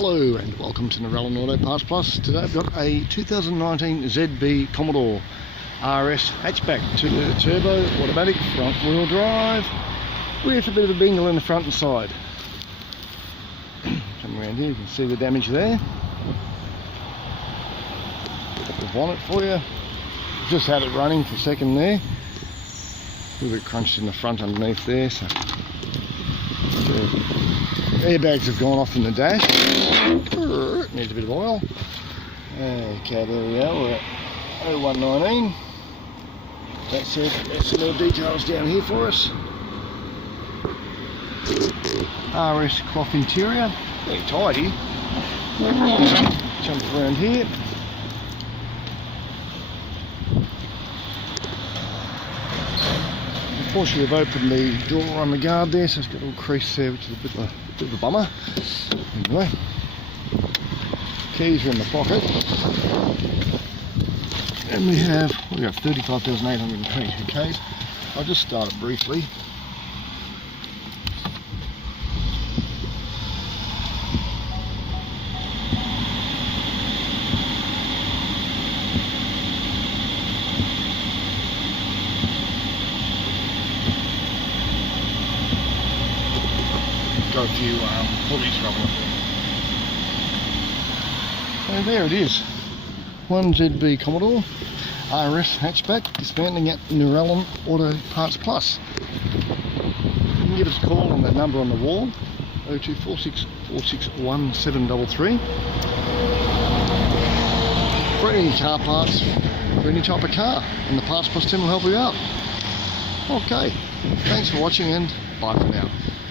Hello and welcome to Narellan Auto Parts Plus. Today I've got a 2019 ZB Commodore RS hatchback, turbo, automatic, front wheel drive with a bit of a bingle in the front and side. Come around here, you can see the damage there. Put the bonnet for you. Just had it running for a second there. A little bit crunched in the front underneath there, so airbags have gone off in the dash. Needs a bit of oil. Okay, there we are. We're at 0119. That's it. There's some more details down here for us. RS cloth interior. Very tidy. Jump around here. Unfortunately, I've opened the door on the guard there, so it's got a little crease there, which is a bit of a bummer. Anyway, keys are in the pocket, and we have 35,822 Ks. I'll just start it briefly. Got a few pulleys rubbing up there. And there it is. One ZB Commodore RS hatchback, dismantling at Narellan Auto Parts Plus. You can give us a call on that number on the wall, 0246 461 733. For any car parts, for any type of car, and the Parts Plus team will help you out. Okay, thanks for watching and bye for now.